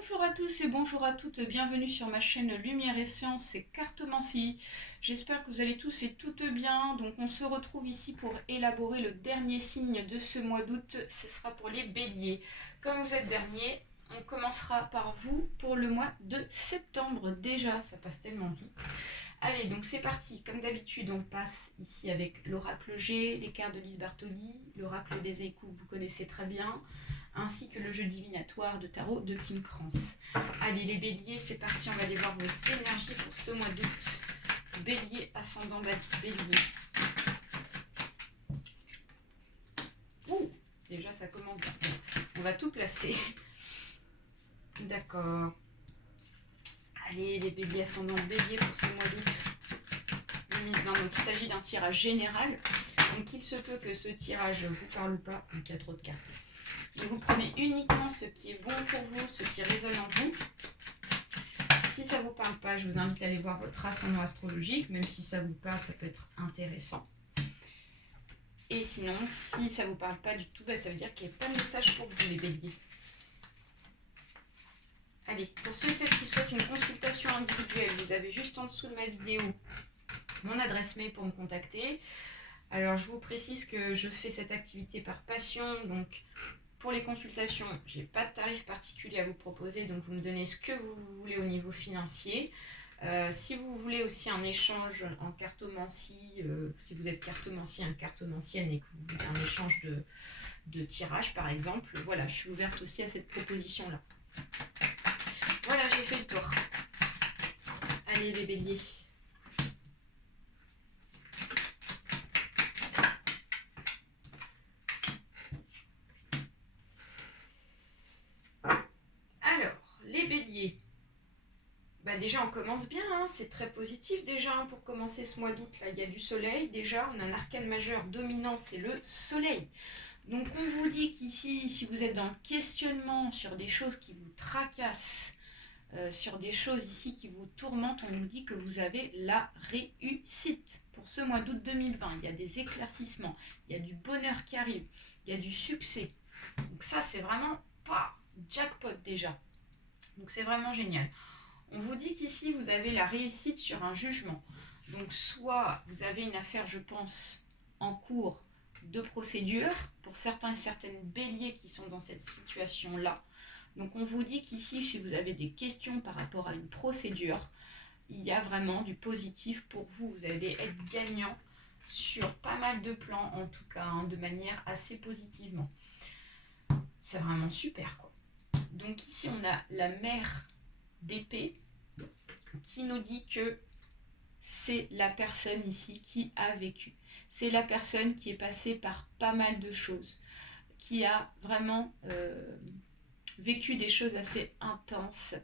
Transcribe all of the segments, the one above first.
Bonjour à tous et bonjour à toutes, bienvenue sur ma chaîne Lumière et Science et Cartomancie. J'espère que vous allez tous et toutes bien. Donc on se retrouve ici pour élaborer le dernier signe de ce mois d'août, ce sera pour les béliers. Comme vous êtes dernier, on commencera par vous pour le mois de septembre. Déjà, ça passe tellement vite. Allez, donc c'est parti. Comme d'habitude, on passe ici avec l'oracle G, les cartes de Lise Bartoli, l'oracle des échos que vous connaissez très bien, ainsi que le jeu divinatoire de tarot de Kim Krans. Allez les béliers, c'est parti, on va aller voir vos énergies pour ce mois d'août. Bélier, ascendant bélier. Ouh, déjà ça commence bien. On va tout placer. D'accord. Allez les béliers, ascendant bélier pour ce mois d'août 2020. Donc il s'agit d'un tirage général. Donc il se peut que ce tirage ne vous parle pas, donc il y a trop de cartes. Et vous prenez uniquement ce qui est bon pour vous, ce qui résonne en vous. Si ça ne vous parle pas, je vous invite à aller voir votre ascendant astrologique. Même si ça vous parle, ça peut être intéressant. Et sinon, si ça ne vous parle pas du tout, ça veut dire qu'il n'y a pas de message pour vous, les béliers. Allez, pour ceux et celles qui souhaitent une consultation individuelle, vous avez juste en dessous de ma vidéo mon adresse mail pour me contacter. Alors, je vous précise que je fais cette activité par passion, donc pour les consultations, je n'ai pas de tarif particulier à vous proposer, donc vous me donnez ce que vous voulez au niveau financier. Si vous voulez aussi un échange en cartomancie, si vous êtes cartomancien, cartomancienne et que vous voulez un échange de tirage par exemple, voilà, je suis ouverte aussi à cette proposition-là. Voilà, j'ai fait le tour. Allez les béliers. Déjà on commence bien, hein, c'est très positif déjà hein, pour commencer ce mois d'août. Là il y a du soleil, déjà on a un arcane majeur dominant, c'est le soleil. Donc on vous dit qu'ici, si vous êtes dans le questionnement sur des choses qui vous tracassent, sur des choses ici qui vous tourmentent, on vous dit que vous avez la réussite pour ce mois d'août 2020. Il y a des éclaircissements, il y a du bonheur qui arrive, il y a du succès. Donc ça c'est vraiment pas jackpot déjà. Donc c'est vraiment génial. On vous dit qu'ici, vous avez la réussite sur un jugement. Donc, soit vous avez une affaire, je pense, en cours de procédure, pour certains et certaines béliers qui sont dans cette situation-là. Donc, on vous dit qu'ici, si vous avez des questions par rapport à une procédure, il y a vraiment du positif pour vous. Vous allez être gagnant sur pas mal de plans, en tout cas, hein, de manière assez positivement. C'est vraiment super, quoi. Donc, ici, on a la mère d'épée qui nous dit que c'est la personne ici qui a vécu. C'est la personne qui est passée par pas mal de choses, qui a vraiment vécu des choses assez intenses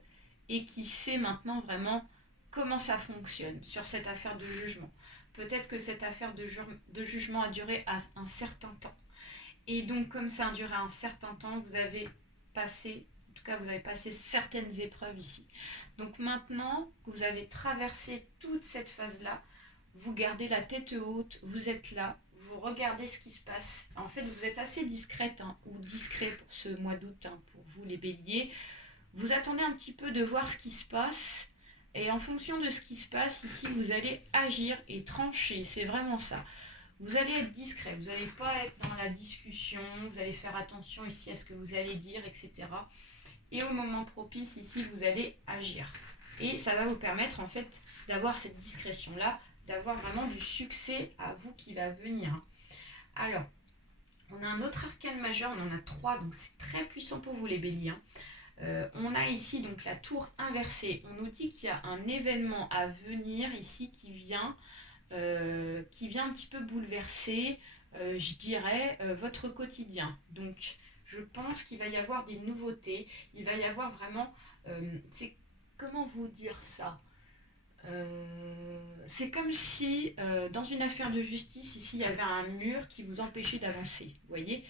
et qui sait maintenant vraiment comment ça fonctionne sur cette affaire de jugement. Peut-être que cette affaire de jugement a duré un certain temps. Et donc comme ça a duré un certain temps, vous avez passé certaines épreuves ici. Donc maintenant que vous avez traversé toute cette phase-là, vous gardez la tête haute, vous êtes là, vous regardez ce qui se passe. En fait, vous êtes assez discrète ou discret pour ce mois d'août, pour vous les béliers. Vous attendez un petit peu de voir ce qui se passe et en fonction de ce qui se passe ici, vous allez agir et trancher, c'est vraiment ça. Vous allez être discret, vous n'allez pas être dans la discussion, vous allez faire attention ici à ce que vous allez dire, etc. Et au moment propice, ici, vous allez agir. Et ça va vous permettre, en fait, d'avoir cette discrétion-là, d'avoir vraiment du succès à vous qui va venir. Alors, on a un autre arcane majeur, on en a 3, donc c'est très puissant pour vous les béliers. On a ici donc la tour inversée. On nous dit qu'il y a un événement à venir ici qui vient un petit peu bouleverser, je dirais, votre quotidien. Donc, je pense qu'il va y avoir des nouveautés. Il va y avoir vraiment... comment vous dire ça c'est comme si, dans une affaire de justice, ici, il y avait un mur qui vous empêchait d'avancer, vous voyez.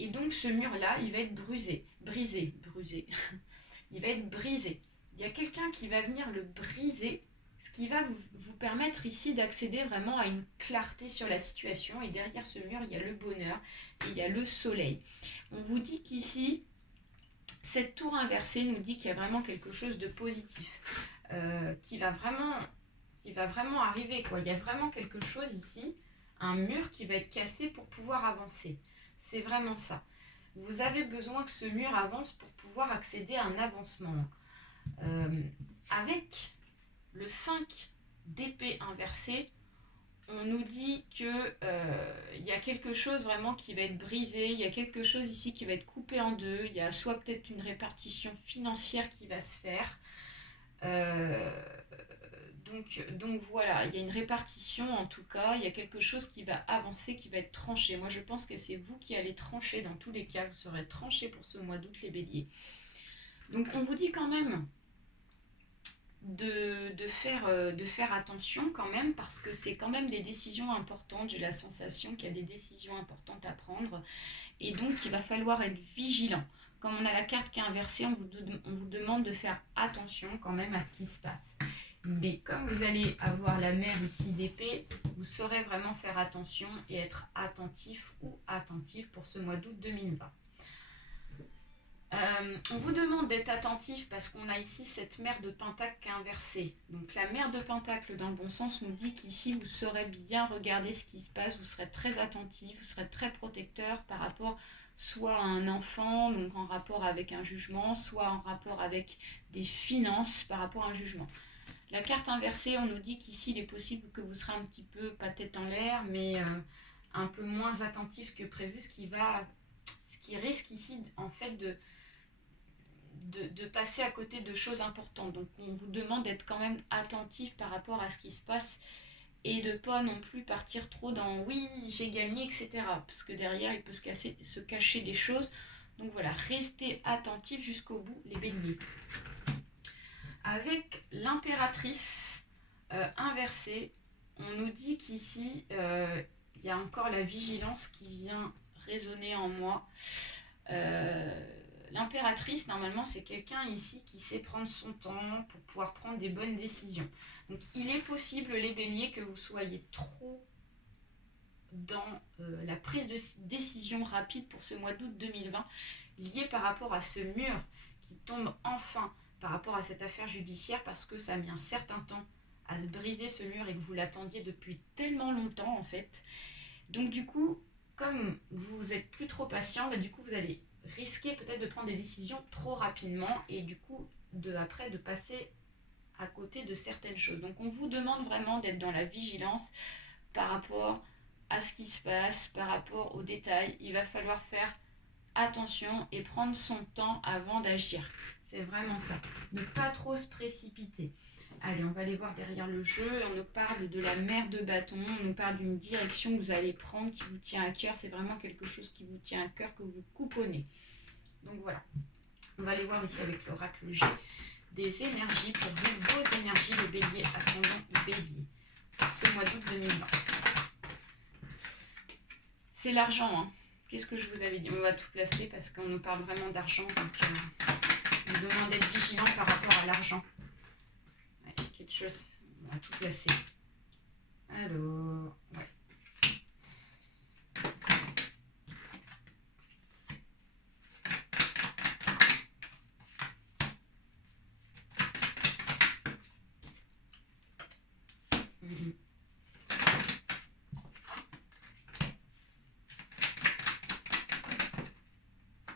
Et donc, ce mur-là, il va être brisé. Il va être brisé. Il y a quelqu'un qui va venir le briser, ce qui va vous permettre ici d'accéder vraiment à une clarté sur la situation. Et derrière ce mur, il y a le bonheur et il y a le soleil. On vous dit qu'ici, cette tour inversée nous dit qu'il y a vraiment quelque chose de positif qui va vraiment arriver, quoi. Il y a vraiment quelque chose ici, un mur qui va être cassé pour pouvoir avancer. C'est vraiment ça. Vous avez besoin que ce mur avance pour pouvoir accéder à un avancement. Avec le 5 d'épée inversé, on nous dit que y a quelque chose vraiment qui va être brisé, il y a quelque chose ici qui va être coupé en deux, il y a soit peut-être une répartition financière qui va se faire. Donc voilà, il y a une répartition en tout cas, il y a quelque chose qui va avancer, qui va être tranché. Moi je pense que c'est vous qui allez trancher dans tous les cas, vous serez tranché pour ce mois d'août les béliers. Donc on vous dit quand même de faire attention quand même, parce que c'est quand même des décisions importantes. J'ai la sensation qu'il y a des décisions importantes à prendre et donc il va falloir être vigilant. Comme on a la carte qui est inversée, on vous demande de faire attention quand même à ce qui se passe. Mais comme vous allez avoir la mer ici d'épée, vous saurez vraiment faire attention et être attentif ou attentive pour ce mois d'août 2020. On vous demande d'être attentif parce qu'on a ici cette mer de pentacle qui est inversée. Donc la mer de pentacle dans le bon sens nous dit qu'ici vous saurez bien regarder ce qui se passe, vous serez très attentif, vous serez très protecteur par rapport soit à un enfant, donc en rapport avec un jugement, soit en rapport avec des finances par rapport à un jugement. La carte inversée, on nous dit qu'ici il est possible que vous serez un petit peu, pas tête en l'air, mais un peu moins attentif que prévu, ce qui risque ici en fait de passer à côté de choses importantes. Donc on vous demande d'être quand même attentif par rapport à ce qui se passe et de pas non plus partir trop dans oui j'ai gagné, etc. Parce que derrière il peut se cacher des choses. Donc voilà, restez attentif jusqu'au bout les béliers. Avec l'impératrice inversée, on nous dit qu'ici il y a encore la vigilance qui vient résonner en moi. L'impératrice, normalement, c'est quelqu'un ici qui sait prendre son temps pour pouvoir prendre des bonnes décisions. Donc, il est possible, les béliers, que vous soyez trop dans la prise de décision rapide pour ce mois d'août 2020, lié par rapport à ce mur qui tombe enfin par rapport à cette affaire judiciaire, parce que ça a mis un certain temps à se briser ce mur et que vous l'attendiez depuis tellement longtemps, en fait. Donc, du coup, comme vous êtes plus trop patient, du coup, vous allez risquer peut-être de prendre des décisions trop rapidement et du coup après de passer à côté de certaines choses. Donc on vous demande vraiment d'être dans la vigilance par rapport à ce qui se passe, par rapport aux détails. Il va falloir faire attention et prendre son temps avant d'agir. C'est vraiment ça. Ne pas trop se précipiter. Allez, on va aller voir derrière le jeu. On nous parle de la mer de bâton. On nous parle d'une direction que vous allez prendre qui vous tient à cœur. C'est vraiment quelque chose qui vous tient à cœur, que vous couponnez. Donc voilà. On va aller voir ici avec l'oracle G des énergies pour vous, vos énergies de bélier, ascendant bélier, pour ce mois d'août 2020. C'est l'argent, hein. Qu'est-ce que je vous avais dit? On va tout placer parce qu'on nous parle vraiment d'argent. Donc on nous demande d'être vigilant par rapport à l'argent. Ouais, quelque chose, on va tout placer. Alors, ouais.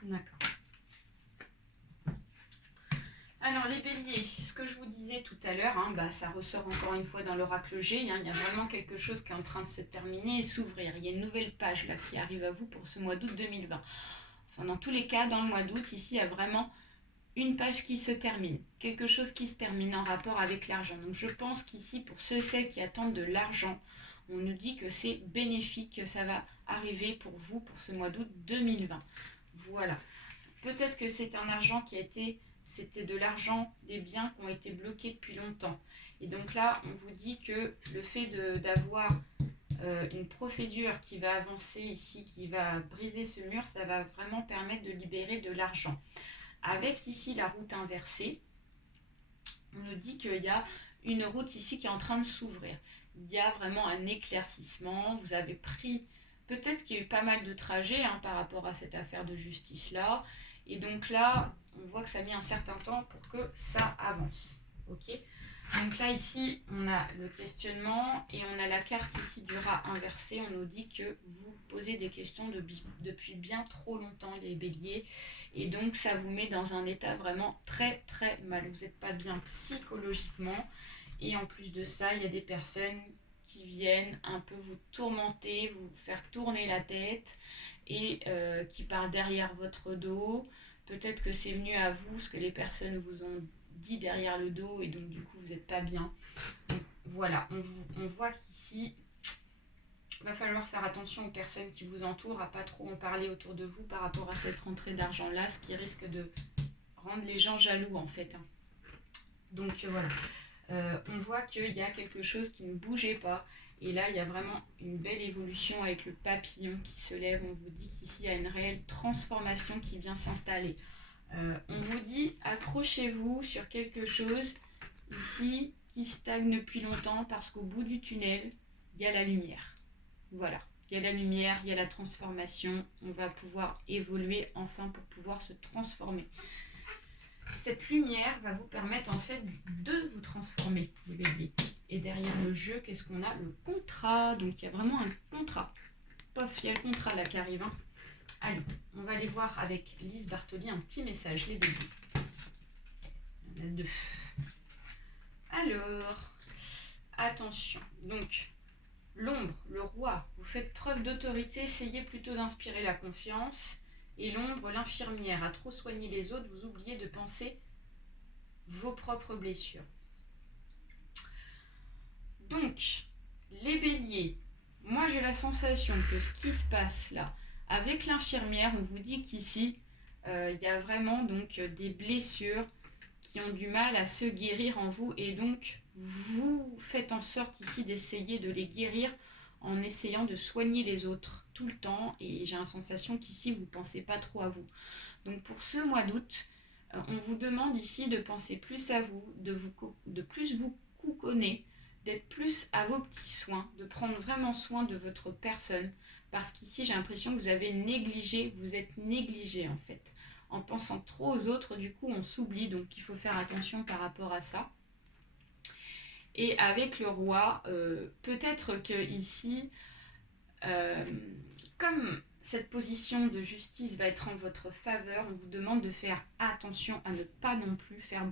D'accord. Alors les béliers, ce que je vous disais tout à l'heure, ça ressort encore une fois dans l'oracle G, il y a vraiment quelque chose qui est en train de se terminer et s'ouvrir. Il y a une nouvelle page là qui arrive à vous pour ce mois d'août 2020. Enfin, dans tous les cas, dans le mois d'août, ici, il y a vraiment une page qui se termine. Quelque chose qui se termine en rapport avec l'argent. Donc je pense qu'ici, pour ceux et celles qui attendent de l'argent, on nous dit que c'est bénéfique, que ça va arriver pour vous pour ce mois d'août 2020. Voilà. Peut-être que c'est un argent c'était de l'argent, des biens qui ont été bloqués depuis longtemps. Et donc là, on vous dit que le fait d'avoir une procédure qui va avancer ici, qui va briser ce mur, ça va vraiment permettre de libérer de l'argent. Avec ici la route inversée, on nous dit qu'il y a une route ici qui est en train de s'ouvrir. Il y a vraiment un éclaircissement. Vous avez pris, peut-être qu'il y a eu pas mal de trajets par rapport à cette affaire de justice-là. Et donc là, on voit que ça a mis un certain temps pour que ça avance. Ok ? Donc là, ici, on a le questionnement et on a la carte ici du rat inversé. On nous dit que vous posez des questions depuis bien trop longtemps, les béliers. Et donc, ça vous met dans un état vraiment très, très mal. Vous n'êtes pas bien psychologiquement. Et en plus de ça, il y a des personnes qui viennent un peu vous tourmenter, vous faire tourner la tête et qui parlent derrière votre dos. Peut-être que c'est venu à vous ce que les personnes vous ont dit derrière le dos et donc du coup vous n'êtes pas bien. Donc, voilà, on voit qu'ici il va falloir faire attention aux personnes qui vous entourent, à pas trop en parler autour de vous par rapport à cette rentrée d'argent là, ce qui risque de rendre les gens jaloux en fait. Donc voilà, on voit qu'il y a quelque chose qui ne bougeait pas. Et là, il y a vraiment une belle évolution avec le papillon qui se lève. On vous dit qu'ici, il y a une réelle transformation qui vient s'installer. On vous dit, accrochez-vous sur quelque chose ici qui stagne depuis longtemps parce qu'au bout du tunnel, il y a la lumière. Voilà, il y a la lumière, il y a la transformation. On va pouvoir évoluer enfin pour pouvoir se transformer. Cette lumière va vous permettre en fait de vous transformer, les béliers. Et derrière le jeu, qu'est-ce qu'on a ? Le contrat. Donc il y a vraiment un contrat. Pof, il y a le contrat là qui arrive. Hein. Allez, on va aller voir avec Lise Bartoli un petit message, les béliers. Il y en a 2. Alors, attention. Donc, l'ombre, le roi, vous faites preuve d'autorité, essayez plutôt d'inspirer la confiance. Et l'ombre, l'infirmière, à trop soigner les autres, vous oubliez de penser vos propres blessures. Donc, les béliers, moi j'ai la sensation que ce qui se passe là, avec l'infirmière, on vous dit qu'ici, il y a vraiment donc des blessures qui ont du mal à se guérir en vous et donc vous faites en sorte ici d'essayer de les guérir en essayant de soigner les autres tout le temps et j'ai la sensation qu'ici vous ne pensez pas trop à vous. Donc pour ce mois d'août, on vous demande ici de penser plus à vous, de plus vous couconner, d'être plus à vos petits soins, de prendre vraiment soin de votre personne parce qu'ici j'ai l'impression que vous avez négligé, vous êtes négligé en fait. En pensant trop aux autres, du coup on s'oublie, donc il faut faire attention par rapport à ça. Et avec le roi, peut-être que ici, comme cette position de justice va être en votre faveur, on vous demande de faire attention à ne pas non plus faire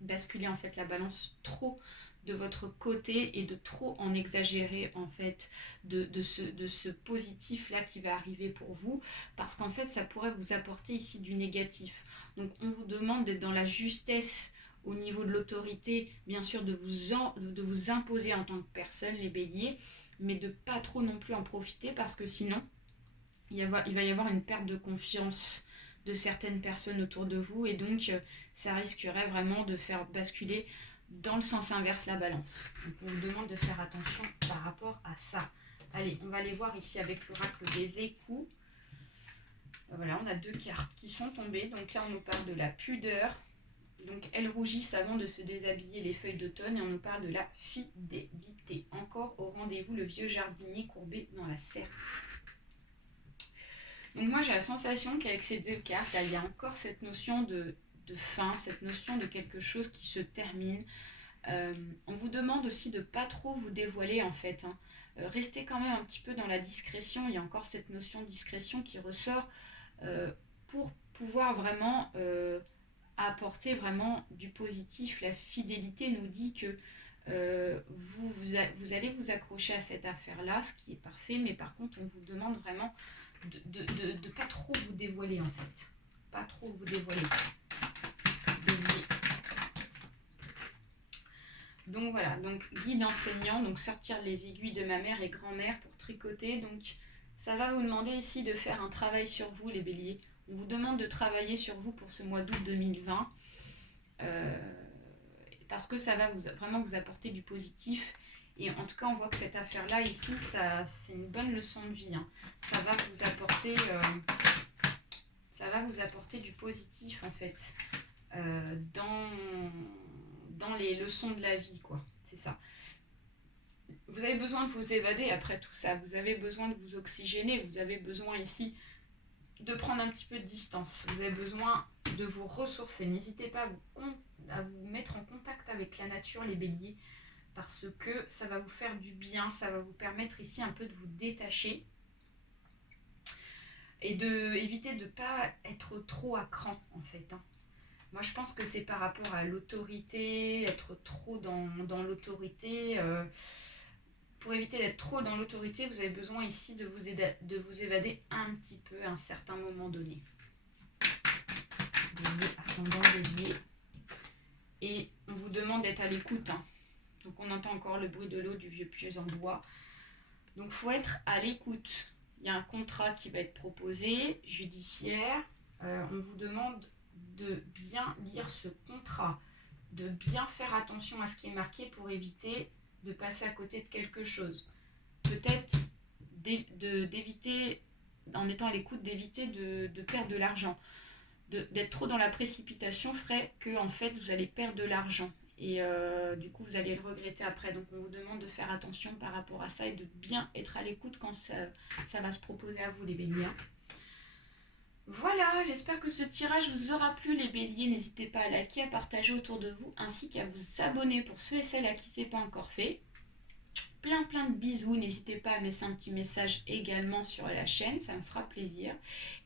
basculer en fait la balance trop de votre côté et de trop en exagérer en fait de ce positif là qui va arriver pour vous parce qu'en fait ça pourrait vous apporter ici du négatif. Donc on vous demande d'être dans la justesse au niveau de l'autorité, bien sûr de vous imposer en tant que personne les béliers, mais de pas trop non plus en profiter parce que sinon il va y avoir une perte de confiance de certaines personnes autour de vous et donc ça risquerait vraiment de faire basculer dans le sens inverse la balance. Donc on vous demande de faire attention par rapport à ça. Allez, on va aller voir ici avec l'oracle des écous. Voilà, on a 2 cartes qui sont tombées. Donc là, on nous parle de la pudeur. Donc elles rougissent avant de se déshabiller les feuilles d'automne et on nous parle de la fidélité. Encore au rendez-vous le vieux jardinier courbé dans la serre. Donc moi j'ai la sensation qu'avec ces 2 cartes, là, il y a encore cette notion de fin, cette notion de quelque chose qui se termine. On vous demande aussi de ne pas trop vous dévoiler en fait. Hein. Restez quand même un petit peu dans la discrétion, il y a encore cette notion de discrétion qui ressort pour pouvoir vraiment apporter vraiment du positif. La fidélité nous dit que vous allez vous accrocher à cette affaire-là, ce qui est parfait, mais par contre on vous demande vraiment de pas trop vous dévoiler en fait. Pas trop vous dévoiler. Donc voilà, donc guide enseignant, donc sortir les aiguilles de ma mère et grand-mère pour tricoter. Donc ça va vous demander ici de faire un travail sur vous les béliers. On vous demande de travailler sur vous pour ce mois d'août 2020 parce que ça va vraiment vous apporter du positif. Et en tout cas, on voit que cette affaire-là, ici, c'est une bonne leçon de vie. Hein. Ça va vous apporter du positif, en fait, dans les leçons de la vie, quoi. C'est ça. Vous avez besoin de vous évader après tout ça. Vous avez besoin de vous oxygéner. Vous avez besoin ici de prendre un petit peu de distance. Vous avez besoin de vous ressourcer. N'hésitez pas à vous mettre en contact avec la nature, les béliers, parce que ça va vous faire du bien, ça va vous permettre ici un peu de vous détacher et éviter de ne pas être trop à cran en fait. Moi je pense que c'est par rapport à l'autorité, être trop dans l'autorité. Pour éviter d'être trop dans l'autorité, vous avez besoin ici de vous évader un petit peu à un certain moment donné. Bélier, ascendant bélier. Et on vous demande d'être à l'écoute. Donc on entend encore le bruit de l'eau du vieux pieux en bois. Donc il faut être à l'écoute. Il y a un contrat qui va être proposé, judiciaire. On vous demande de bien lire ce contrat, de bien faire attention à ce qui est marqué pour éviter de passer à côté de quelque chose. Peut-être d'éviter, en étant à l'écoute, d'éviter de perdre de l'argent. D'être trop dans la précipitation ferait que en fait, vous allez perdre de l'argent. Et du coup, vous allez le regretter après. Donc, on vous demande de faire attention par rapport à ça et de bien être à l'écoute quand ça va se proposer à vous, les béliers. Voilà, j'espère que ce tirage vous aura plu, les béliers. N'hésitez pas à liker, à partager autour de vous, ainsi qu'à vous abonner pour ceux et celles à qui ce n'est pas encore fait. Plein de bisous. N'hésitez pas à laisser un petit message également sur la chaîne, ça me fera plaisir.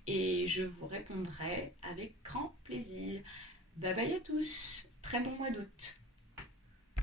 Et je vous répondrai avec grand plaisir. Bye bye à tous, très bon mois d'août.